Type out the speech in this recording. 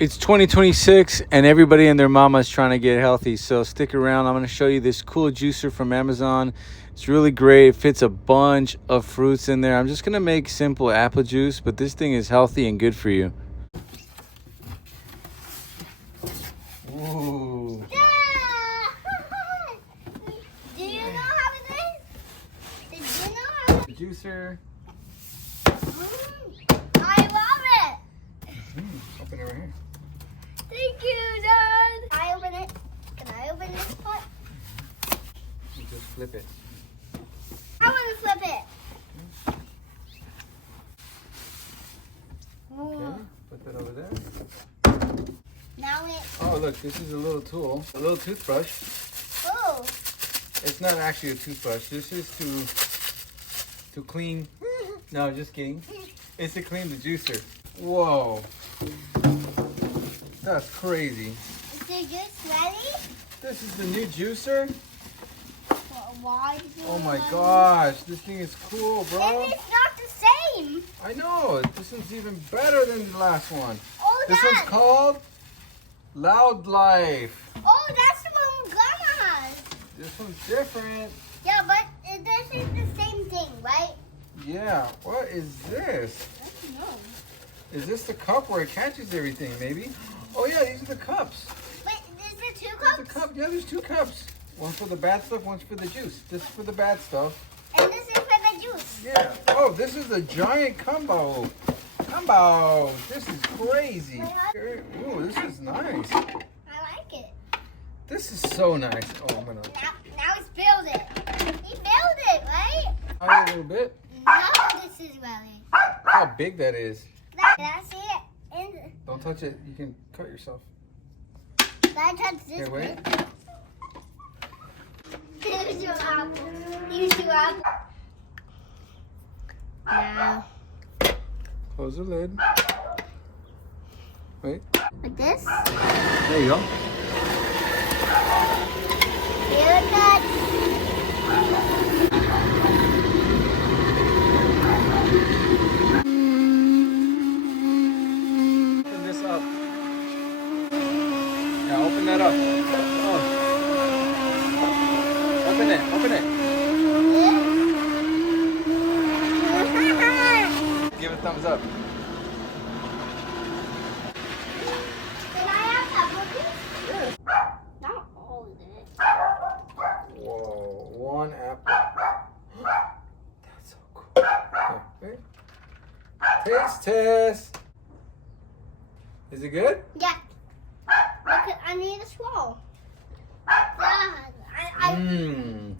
It's 2026 and everybody and their mama is trying to get healthy. So stick around. I'm going to show you this cool juicer from Amazon. It's really great. It fits a bunch of fruits in there. I'm just going to make simple apple juice, but this thing is healthy and good for you. Ooh. Do you know how it is? Did you know how it The juicer. I love it. Open it right here. Thank you, Dad. Can I open it? Can I open this part? You just flip it. I want to flip it. Okay, put that over there. Now it. Oh, look, this is a little tool, a little toothbrush. Oh. It's not actually a toothbrush. This is to clean. No, just kidding. It's to clean the juicer. Whoa. That's crazy. Is the juice ready? This is the new juicer? Why do you Oh my want- gosh, this thing is cool, bro. And it's not the same. I know. This one's even better than the last one. Oh, This Dad. one's called Loud Life. Oh, that's the one Grandma has. This one's different. Yeah, but this is the same thing, right? Yeah. What is this? I don't know. Is this the cup where it catches everything, maybe? Oh yeah, these are the cups. Wait, is there two There's cups? the cup. Yeah, there's two cups. One for the bad stuff, one's for the juice. This is for the bad stuff. And this is for the juice. Yeah. Oh, this is the giant combo. Combo. This is crazy. Ooh, this is nice. I like it. This is so nice. Oh, I'm gonna Now it's build it. He built it, right? hide it a little bit. No, this is really. How big that is. Can I see it? And Don't touch it. You can cut yourself. can I touch this? Okay, wait. Use your apple. Use your apple. Now, Close the lid. Wait. like this. There you go. Feel good. Open this up. Now open that up. Oh. Open it. Open it. Give it a thumbs up. Can I have apple juice? Not all of it. Whoa, one apple. That's so cool. Okay, wait. Taste test. Is it good? Yeah. Look, I need a swallow. Yeah, I Mmm.